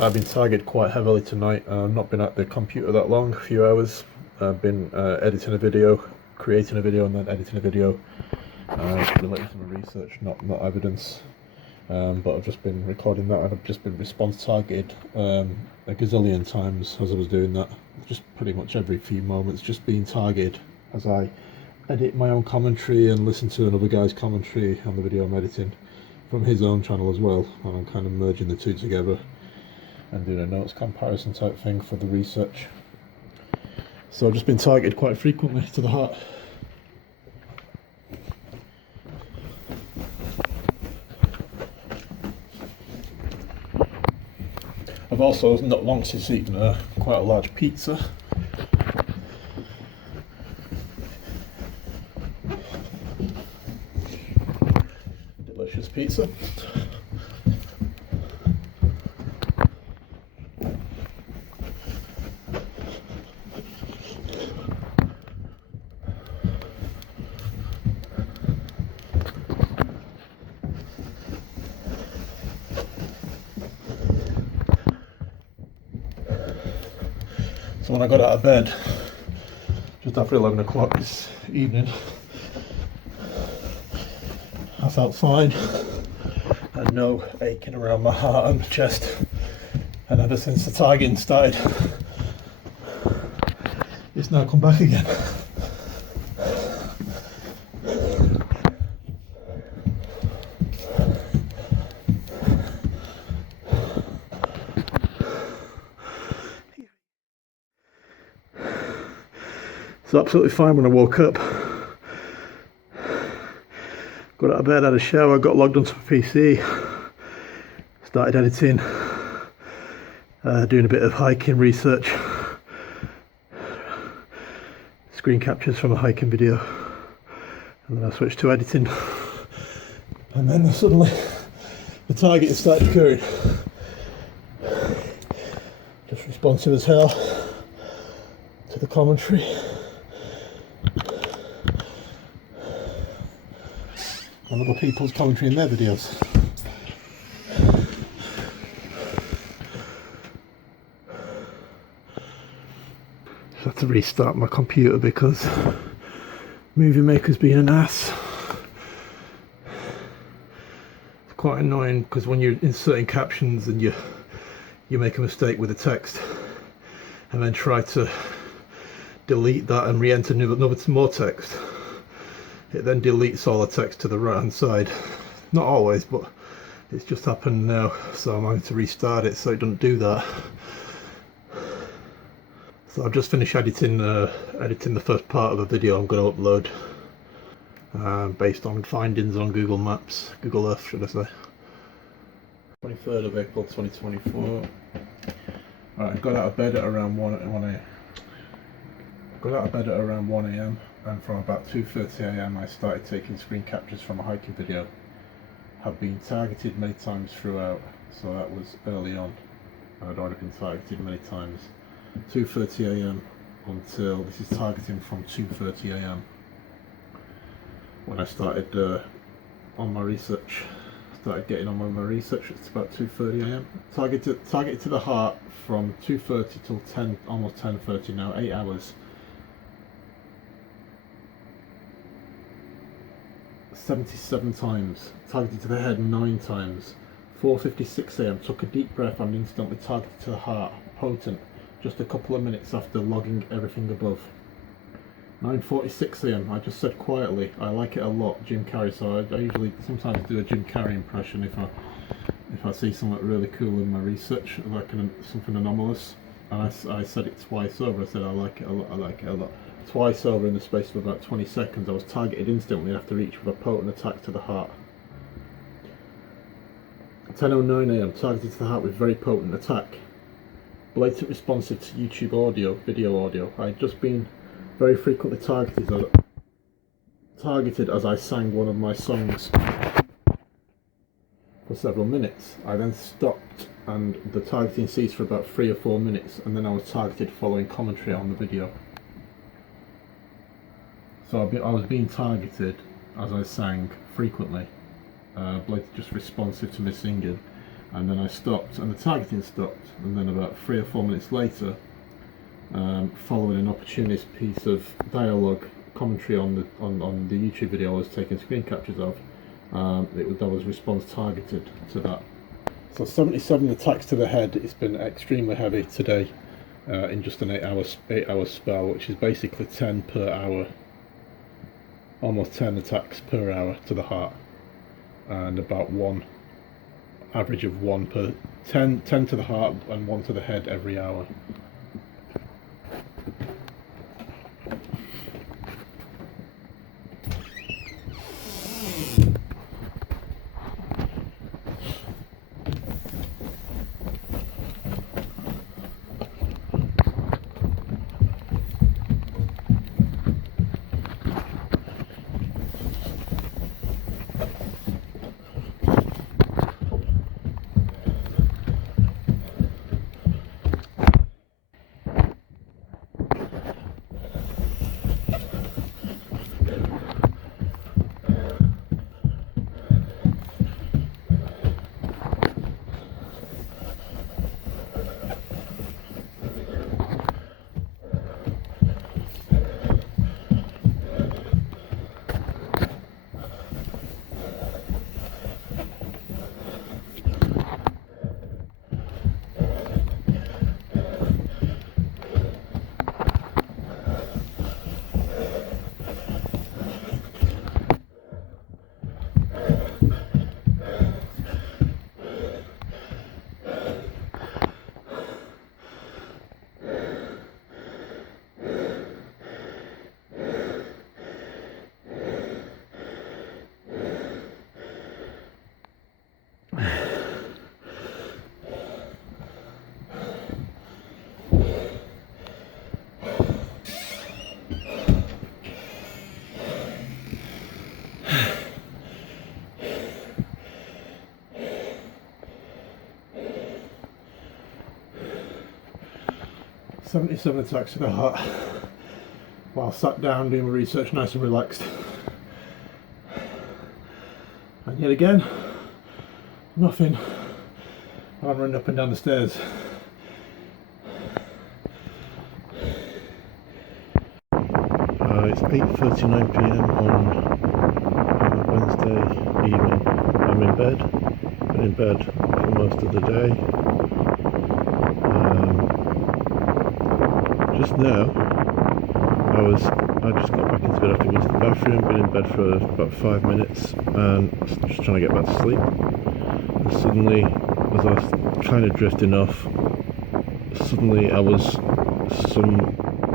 I've been targeted quite heavily tonight. I've not been at the computer that long, a few hours. I've been editing a video, creating a video, and then editing a video related to my research, not evidence. But I've just been recording that, and I've just been response targeted a gazillion times as I was doing that. Just pretty much every few moments, just being targeted as I edit my own commentary and listen to another guy's commentary on the video I'm editing from his own channel as well. And I'm kind of merging the two together and doing a notes comparison type thing for the research. So I've just been targeted quite frequently to the heart. I've also not long since eaten quite a large pizza. Delicious pizza. So when I got out of bed, just after 11 o'clock this evening, I felt fine. I had no aching around my heart and my chest. And ever since the targeting started, it's now come back again. It's absolutely fine when I woke up. Got out of bed, had a shower, got logged onto my PC, started editing, doing a bit of hiking research, screen captures from a hiking video, and then I switched to editing. And then suddenly the target started occurring. Just responsive as hell to the commentary. And other people's commentary in their videos. I had to restart my computer because Movie Maker's being an ass. It's quite annoying because when you're inserting captions and you make a mistake with the text and then try to delete that and re-enter more text, it then deletes all the text to the right hand side. Not always, but it's just happened now, so I'm having to restart it so it doesn't do that. So I've just finished editing the first part of a video I'm going to upload based on findings on Google Maps, Google Earth should I say. 23rd of April 2024. Right, I got out of bed at around 1 a.m. Got out of bed at around 1 a.m. and from about 2:30 a.m. I started taking screen captures from a hiking video. Have been targeted many times throughout, so that was early on. I'd already been targeted many times. 2:30 a.m. until this is targeting from 2:30 a.m. when I started on my research. Started getting on with my research. It's about 2:30 a.m. Targeted to the heart from 2:30 till 10, almost 10:30 now. 8 hours. 77 times, targeted to the head 9 times. 4:56 a.m. took a deep breath and instantly targeted to the heart, potent, just a couple of minutes after logging everything above. 9:46 a.m. I just said quietly, I like it a lot, Jim Carrey. So I usually sometimes do a Jim Carrey impression if I see something really cool in my research, like something anomalous. And I said it twice over. I said I like it a lot, I like it a lot. Twice over in the space of about 20 seconds. I was targeted instantly after each with a potent attack to the heart. 10:09 a.m. targeted to the heart with very potent attack. Blatant responsive to YouTube audio, video audio. I had just been very frequently targeted as I sang one of my songs for several minutes. I then stopped and the targeting ceased for about 3 or 4 minutes, and then I was targeted following commentary on the video. So I was being targeted as I sang frequently, just responsive to me singing, and then I stopped, and the targeting stopped, and then about 3 or 4 minutes later, following an opportunist piece of dialogue commentary on the YouTube video I was taking screen captures of, that was response targeted to that. So 77 attacks to the head. It's been extremely heavy today, in just an 8 hour spell, which is basically 10 per hour, almost 10 attacks per hour to the heart, and about one average of 1 per 10 to the heart and 1 to the head every hour. "77 attacks to the heart while sat down doing my research, nice and relaxed. And yet again, nothing. I'm running up and down the stairs. It's 8:39 PM on Wednesday evening. I'm in bed. Been in bed for most of the day. Just now, I just got back into bed after going to the bathroom, been in bed for about 5 minutes, and just trying to get back to sleep. And suddenly, as I was kind of drifting off, suddenly I was some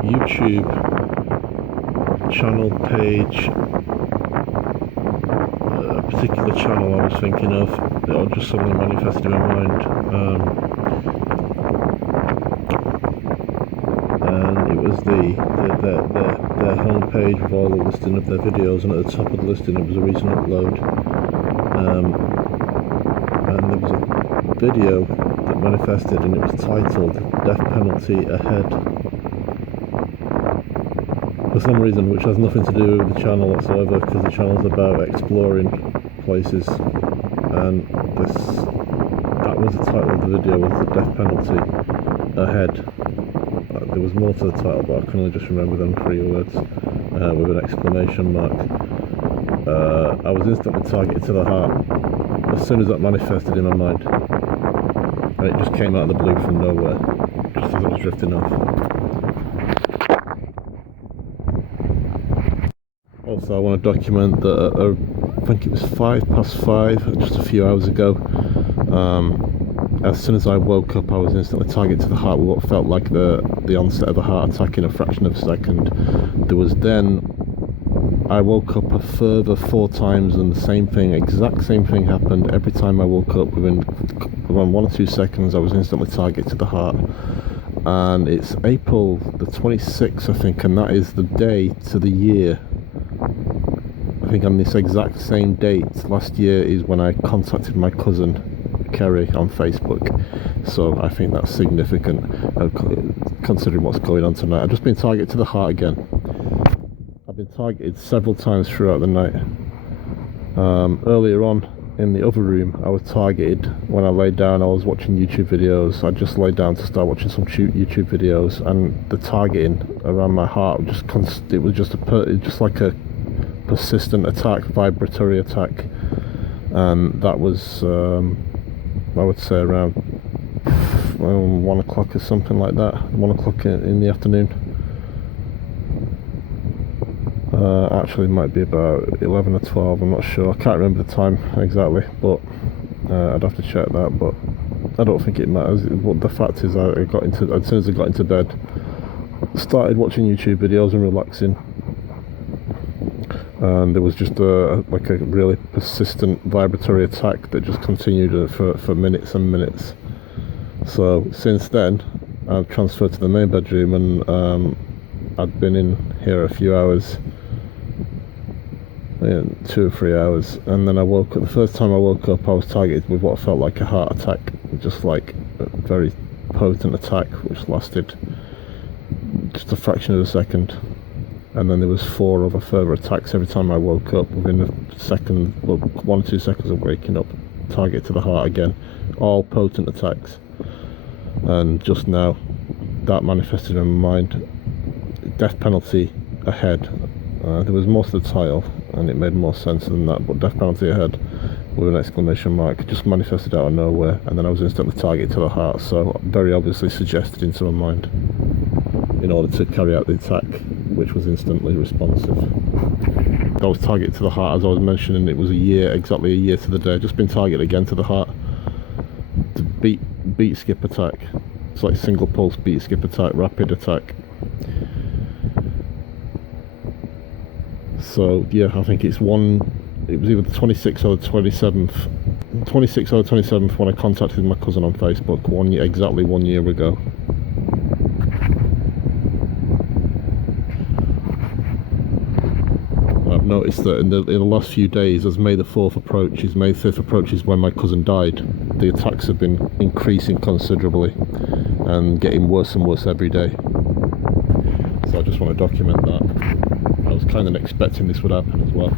YouTube channel page, a particular channel I was thinking of, that just suddenly manifested in my mind. And it was their homepage with all the listing of their videos, and at the top of the listing it was a recent upload, and there was a video that manifested, and it was titled "Death Penalty Ahead." For some reason, which has nothing to do with the channel whatsoever, because the channel's about exploring places, and that was the title of the video, was "The Death Penalty Ahead." There was more to the title, but I can only just remember them 3 words with an exclamation mark. I was instantly targeted to the heart as soon as that manifested in my mind, and it just came out of the blue from nowhere, just as I was drifting off. Also, I want to document that I think it was 5:05, just a few hours ago. As soon as I woke up, I was instantly targeted to the heart with what felt like the onset of a heart attack in a fraction of a second. There was then, I woke up a further 4 times, and the exact same thing happened every time I woke up. Within 1 or 2 seconds, I was instantly targeted to the heart. And it's April the 26th, I think, and that is the day to the year. I think on this exact same date last year is when I contacted my cousin Kerry on Facebook, so I think that's significant, considering what's going on tonight. I've just been targeted to the heart again. I've been targeted several times throughout the night. Earlier on, in the other room, I was targeted when I laid down. I was watching YouTube videos. I just laid down to start watching some YouTube videos, and the targeting around my heart it was just like a persistent attack, vibratory attack, and that was I would say around 1 o'clock or something like that. 1 o'clock in the afternoon. Actually, it might be about 11 or 12. I'm not sure. I can't remember the time exactly, but I'd have to check that. But I don't think it matters. But the fact is, as soon as I got into bed, started watching YouTube videos and relaxing, and there was just like a really persistent vibratory attack that just continued for minutes and minutes. So since then, I've transferred to the main bedroom, and I'd been in here a few hours. 2 or 3 hours, and then I woke up. The first time I woke up, I was targeted with what felt like a heart attack, just like a very potent attack, which lasted just a fraction of a second. And then there was 4 other further attacks every time I woke up, within a second, well, 1 or 2 seconds of waking up. Target to the heart again, all potent attacks. And just now, that manifested in my mind. Death penalty ahead. There was most of the title, and it made more sense than that, but death penalty ahead with an exclamation mark just manifested out of nowhere, and then I was instantly targeted to the heart, so very obviously suggested into my mind in order to carry out the attack, which was instantly responsive. I was targeted to the heart, as I was mentioning. It was exactly a year to the day. Just been targeted again to the heart. The beat skip attack. It's like single pulse beat skip attack, rapid attack. So yeah, I think it was either the 26th or the 27th. 26th or the 27th when I contacted my cousin on Facebook exactly 1 year ago. I've noticed that in the last few days, as May the 4th approaches, May 5th approaches when my cousin died, the attacks have been increasing considerably and getting worse and worse every day. So I just want to document that. I was kind of expecting this would happen as well.